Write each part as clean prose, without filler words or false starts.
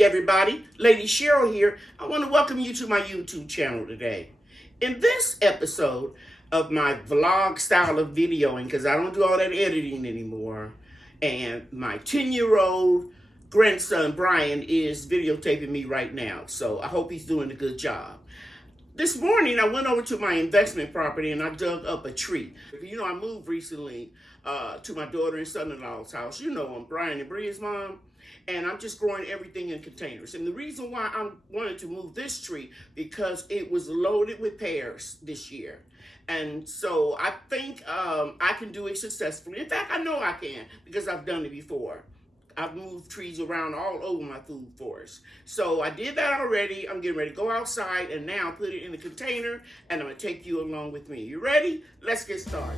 Hey everybody, Lady Cheryl here. I want to welcome you to my YouTube channel today. In this episode of my vlog style of videoing, because I don't do all that editing anymore, and my 10-year-old grandson Brian is videotaping me right now, so I hope he's doing a good job. This morning, I went over to my investment property and I dug up a tree. You know, I moved recently to my daughter and son-in-law's house. You know them, Brian and Bria's mom. And I'm just growing everything in containers. And the reason why I wanted to move this tree, because it was loaded with pears this year. And so I think I can do it successfully. In fact, I know I can because I've done it before. I've moved trees around all over my food forest. So I did that already. I'm getting ready to go outside and now put it in a container, and I'm going to take you along with me. You ready? Let's get started.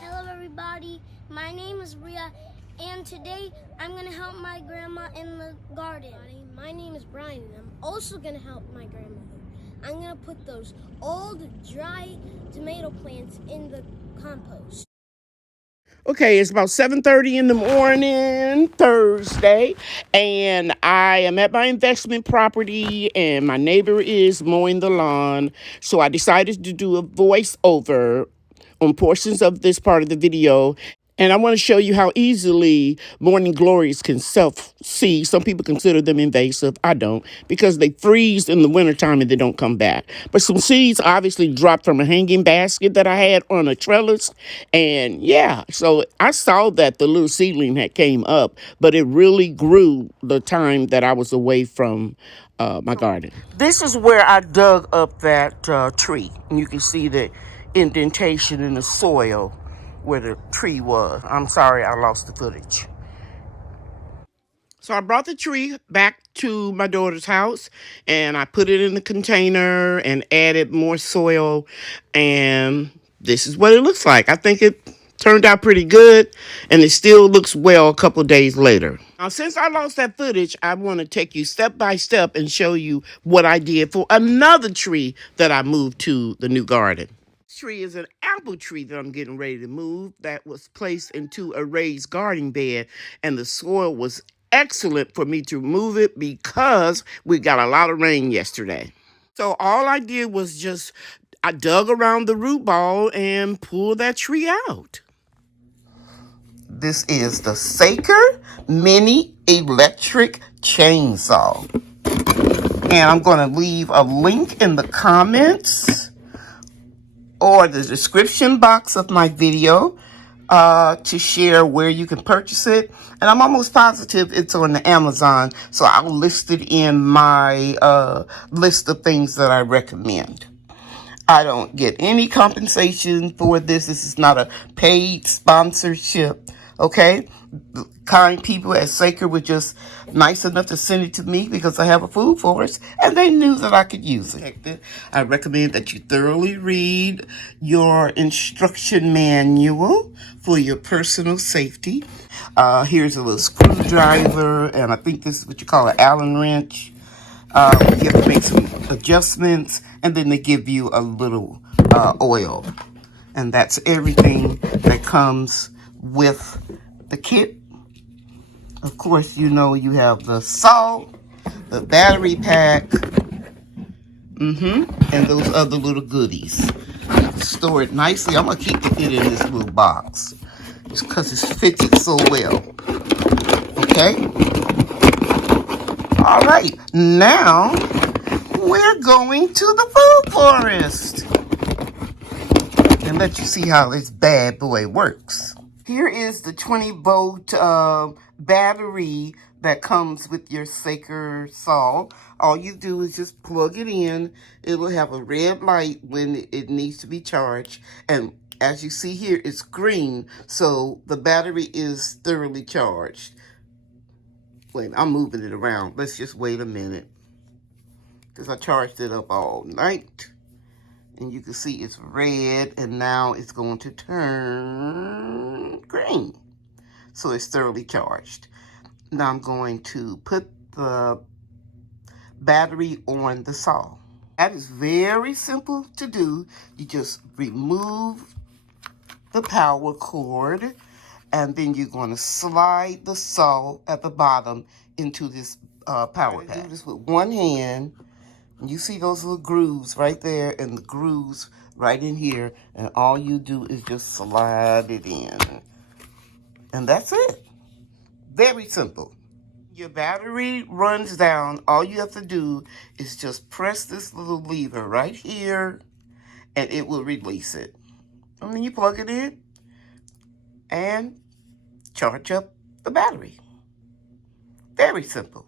Hello everybody, my name is Ria, and today I'm going to help my grandma in the garden. My name is Brian, and I'm also going to help my grandmother. I'm going to put those old, dry tomato plants in the compost. Okay, it's about 7:30 in the morning, Thursday, and I am at my investment property, and my neighbor is mowing the lawn, so I decided to do a voiceover on portions of this part of the video. And I want to show you how easily morning glories can self-seed. Some people consider them invasive. I don't, because they freeze in the wintertime and they don't come back. But some seeds obviously dropped from a hanging basket that I had on a trellis. And yeah, so I saw that the little seedling had came up, but it really grew the time that I was away from my garden. This is where I dug up that tree. And you can see the indentation in the soil where the tree was. I'm sorry I lost the footage. So I brought the tree back to my daughter's house and I put it in the container and added more soil, and this is what it looks like. I think it turned out pretty good, and it still looks well a couple days later. Now, since I lost that footage, I want to take you step by step and show you what I did for another tree that I moved to the new garden. Tree is an apple tree that I'm getting ready to move that was placed into a raised garden bed, and the soil was excellent for me to move it because we got a lot of rain yesterday. So all I did was I dug around the root ball and pulled that tree out. This is the Saker Mini Electric Chainsaw. And I'm going to leave a link in the comments or the description box of my video to share where you can purchase it. And I'm almost positive it's on the Amazon, so I'll list it in my list of things that I recommend. I don't get any compensation for this. This is not a paid sponsorship, okay? The kind people at Saker were just nice enough to send it to me because I have a food forest, and they knew that I could use it. I recommend that you thoroughly read your instruction manual for your personal safety. Here's a little screwdriver, and I think this is what you call an Allen wrench. You have to make some adjustments, and then they give you a little oil. And that's everything that comes with the kit. Of course, you know you have the saw, the battery pack, and those other little goodies. Store it nicely. I'm going to keep it in this little box just because it fits it so well. Okay? All right. Now, we're going to the food forest and let you see how this bad boy works. Here is the 20-volt battery that comes with your Saker saw. All you do is just plug it in. It will have a red light when it needs to be charged. And as you see here, it's green, so the battery is thoroughly charged. Wait, I'm moving it around. Let's just wait a minute, because I charged it up all night. And you can see it's red, and now it's going to turn green. So it's thoroughly charged. Now I'm going to put the battery on the saw. That is very simple to do. You just remove the power cord, and then you're going to slide the saw at the bottom into this power pack. Do this with one hand. You see those little grooves right there and the grooves right in here, and all you do is just slide it in. And that's it. Very simple. Your battery runs down. All you have to do is just press this little lever right here, and it will release it. And then you plug it in and charge up the battery. Very simple.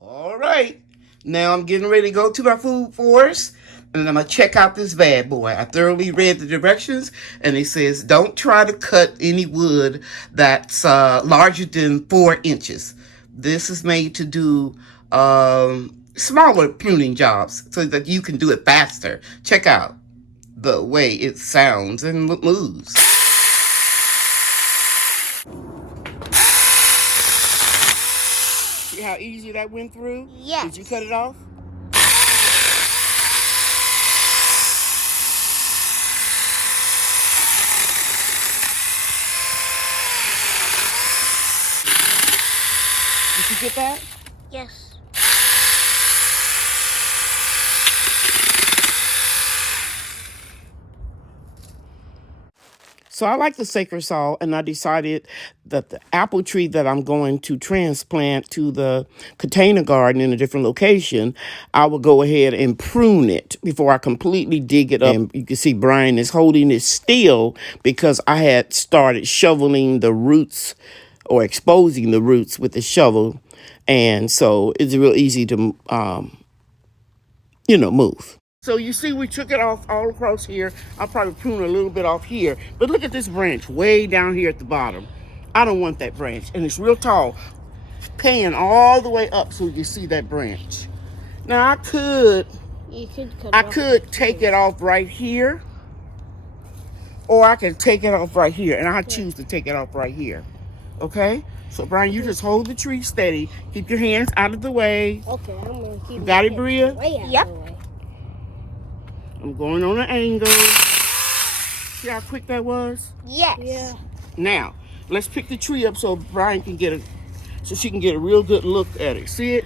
All right. Now I'm getting ready to go to my food forest, and I'm going to check out this bad boy. I thoroughly read the directions, and it says don't try to cut any wood that's larger than 4 inches. This is made to do smaller pruning jobs so that you can do it faster. Check out the way it sounds and moves. See how easy that went through? Yes. Did you cut it off? Did you get that? Yes. So I like the sacred saw, and I decided that the apple tree that I'm going to transplant to the container garden in a different location, I will go ahead and prune it before I completely dig it up. And you can see Brian is holding it still because I had started shoveling the roots or exposing the roots with the shovel. And so it's real easy to, move. So you see we took it off all across here. I'll probably prune a little bit off here. But look at this branch way down here at the bottom. I don't want that branch. And it's real tall. Paying all the way up so you can see that branch. Now I could take it off right here. Or I can take it off right here. And I choose to take it off right here. Okay? So Brian, you just hold the tree steady. Keep your hands out of the way. Okay, I'm going to keep you got it, Bria? Yep. I'm going on an angle. See how quick that was? Yes. Yeah. Now, let's pick the tree up so Brian can so she can get a real good look at it. See it?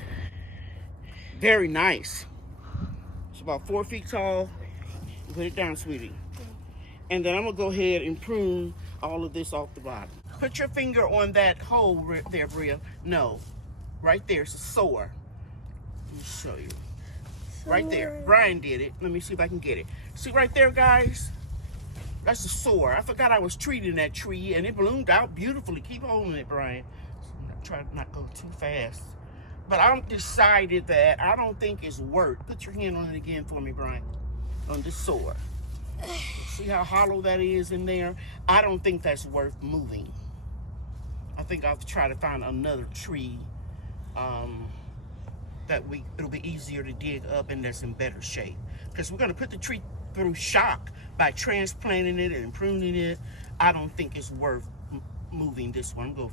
Very nice. It's about 4 feet tall. Put it down, sweetie. And then I'm gonna go ahead and prune all of this off the bottom. Put your finger on that hole there, Bria. No, right there, it's a sore. Let me show you. Right there. Brian did it. Let me see if I can get it. See right there, guys? That's a sore. I forgot I was treating that tree, and it bloomed out beautifully. Keep holding it, Brian. Try to not go too fast. But I've decided that I don't think it's worth. Put your hand on it again for me, Brian. On this sore. See how hollow that is in there? I don't think that's worth moving. I think I'll try to find another tree it'll be easier to dig up and that's in better shape. Because we're going to put the tree through shock by transplanting it and pruning it. I don't think it's worth moving this one. I'm going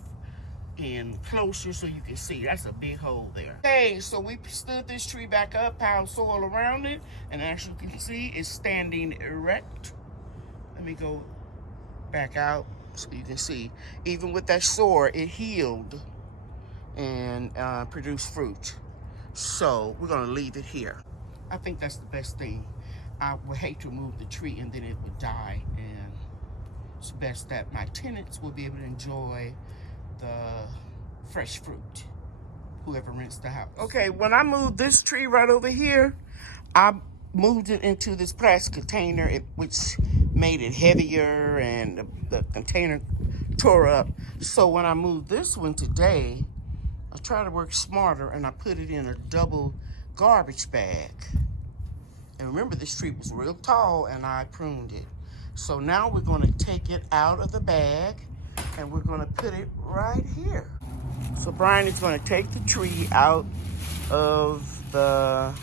in closer so you can see. That's a big hole there. Okay, so we stood this tree back up, piled soil around it, and as you can see, it's standing erect. Let me go back out so you can see. Even with that sore, it healed and produced fruit. So we're gonna leave it here. I think that's the best thing. I would hate to remove the tree and then it would die, and it's best that my tenants will be able to enjoy the fresh fruit, whoever rents the house. Okay, when I moved this tree right over here, I moved it into this plastic container, which made it heavier, and the container tore up. So when I moved this one today, I tried to work smarter, and I put it in a double garbage bag. And remember, this tree was real tall, and I pruned it. So now we're going to take it out of the bag, and we're going to put it right here. So Brian is going to take the tree out of the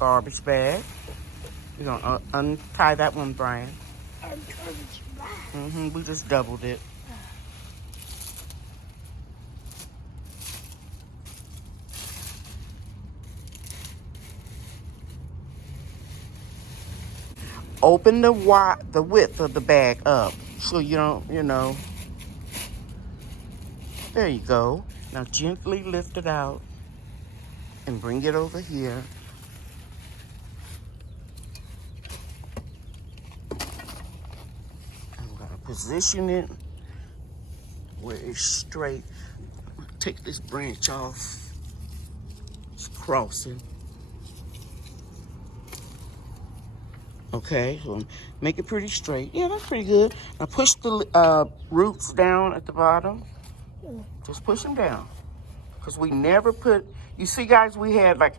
garbage bag. We're going to untie that one, Brian. Our garbage bag? We just doubled it. open the width of the bag up so you don't, there you go. Now gently lift it out and bring it over here. I'm gonna position it where it's straight. Take this branch off. It's crossing. Okay, so make it pretty straight. Yeah, that's pretty good. Now push the roots down at the bottom. Just push them down. Because we never put, you see guys, we had like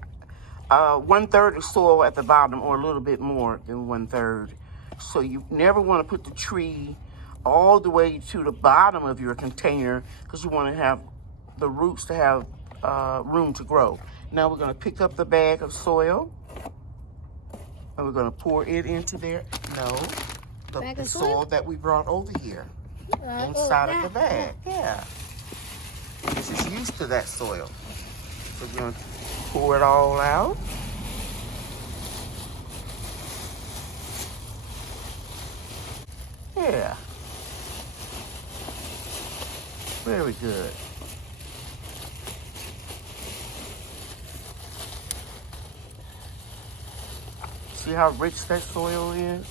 1/3 of soil at the bottom or a little bit more than 1/3. So you never want to put the tree all the way to the bottom of your container because you want to have the roots to have room to grow. Now we're going to pick up the bag of soil and we're going to pour it into there. No, the soil that we brought over here inside of the bag. Yeah. This is used to that soil. So we're going to pour it all out. Yeah. Very good. See how rich that soil is?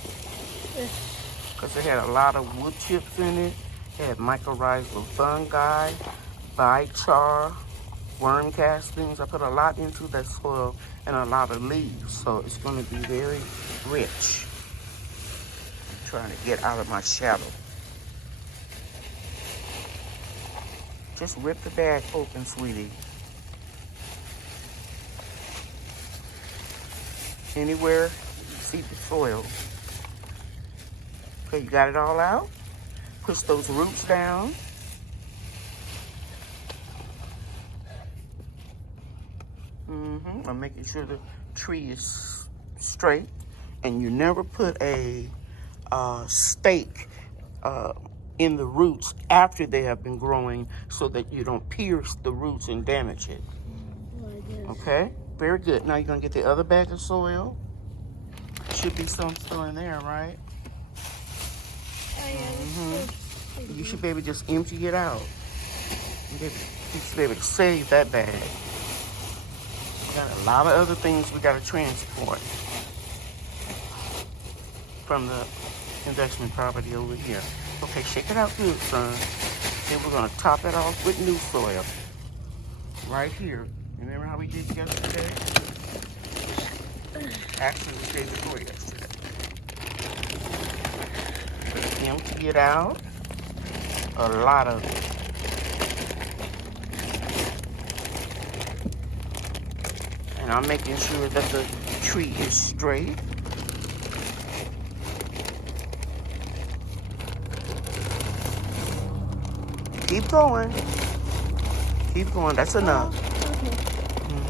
Because it had a lot of wood chips in it. It had mycorrhizal fungi, biochar, worm castings. I put a lot into that soil and a lot of leaves. So it's going to be very rich. I'm trying to get out of my shadow. Just rip the bag open, sweetie. Anywhere you see the soil. Okay, you got it all out? Push those roots down. I'm making sure the tree is straight. And you never put a stake in the roots after they have been growing so that you don't pierce the roots and damage it. Okay, very good. Now you're gonna get the other bag of soil. Should be some still in there, right? You should be able to just empty it out. You should be able to save that bag. We got a lot of other things we gotta transport from the investment property over here. Okay, shake it out good, son. Then we're gonna top it off with new soil. Right here. Remember how we did yesterday? Actually, we did it before yesterday. Empty it out. A lot of it. And I'm making sure that the tree is straight. Keep going. Keep going. That's enough.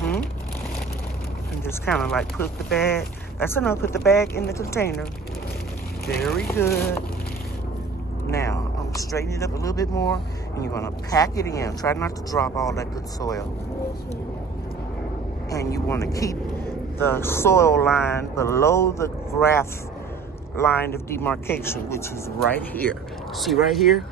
And just kind of like put the bag. That's enough. Put the bag in the container. Very good. Now, I'm gonna straighten it up a little bit more. And you're going to pack it in. Try not to drop all that good soil. And you want to keep the soil line below the graph line of demarcation, which is right here. See right here?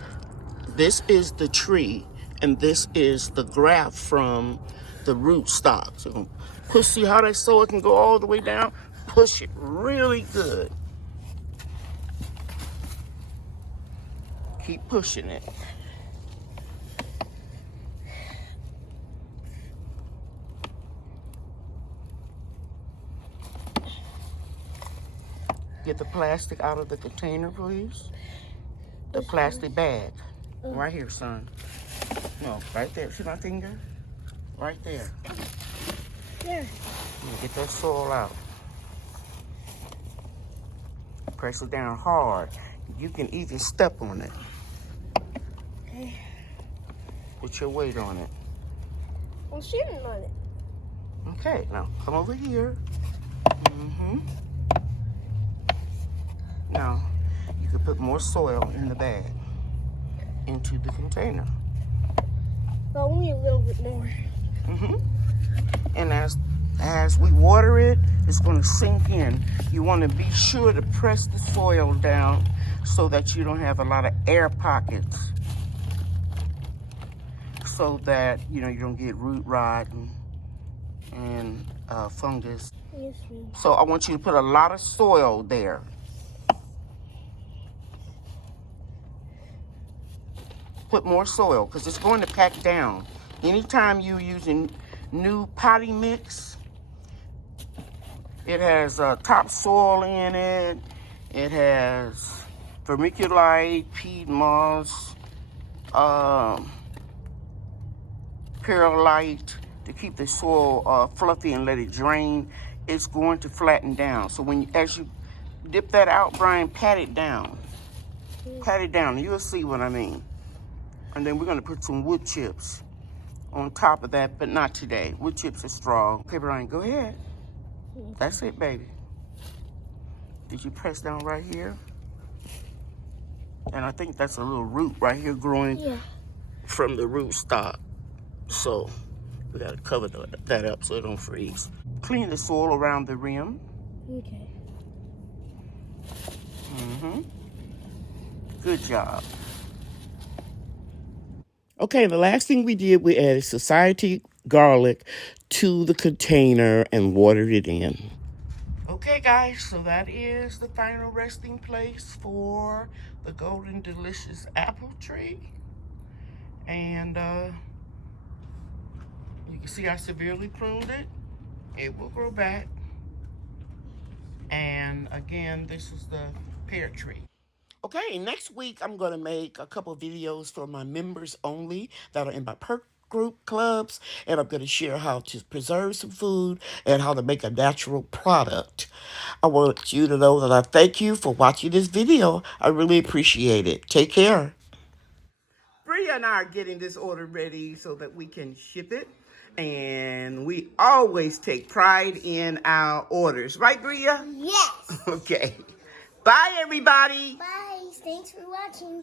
This is the tree, and this is the graft from the root stock. So push, see how that soil can go all the way down? Push it really good. Keep pushing it. Get the plastic out of the container, please. The plastic bag. Right here, son. No, right there. See my finger? Right there. There. Get that soil out. Press it down hard. You can even step on it. Okay. Put your weight on it. I'm sitting on it. Okay, now come over here. Now, you can put more soil in the bag, into the container. But only a little bit more. And as As we water it, it's going to sink in. You want to be sure to press the soil down so that you don't have a lot of air pockets, so that you don't get root rot and fungus. Yes, ma'am. So I want you to put a lot of soil there. Put more soil because it's going to pack down. Anytime you're using new potting mix, it has topsoil in it. It has vermiculite, peat moss, perlite to keep the soil fluffy and let it drain. It's going to flatten down. So as you dip that out, Brian, pat it down. Pat it down. You'll see what I mean. And then we're going to put some wood chips on top of that, but not today. Wood chips are strong. Okay, Brian, go ahead. That's it, baby. Did you press down right here? And I think that's a little root right here growing from the root stock. So we got to cover that up so it don't freeze. Clean the soil around the rim. Okay. Good job. Okay, the last thing we did, we added society garlic to the container and watered it in. Okay, guys, so that is the final resting place for the Golden Delicious apple tree. And you can see I severely pruned it. It will grow back. And again, this is the pear tree. Okay, next week I'm going to make a couple videos for my members only that are in my perk group clubs, and I'm going to share how to preserve some food and how to make a natural product. I want you to know that I thank you for watching this video. I really appreciate it. Take care. Bria and I are getting this order ready so that we can ship it. And we always take pride in our orders. Right, Bria? Yes. Okay. Bye, everybody. Bye. Thanks for watching.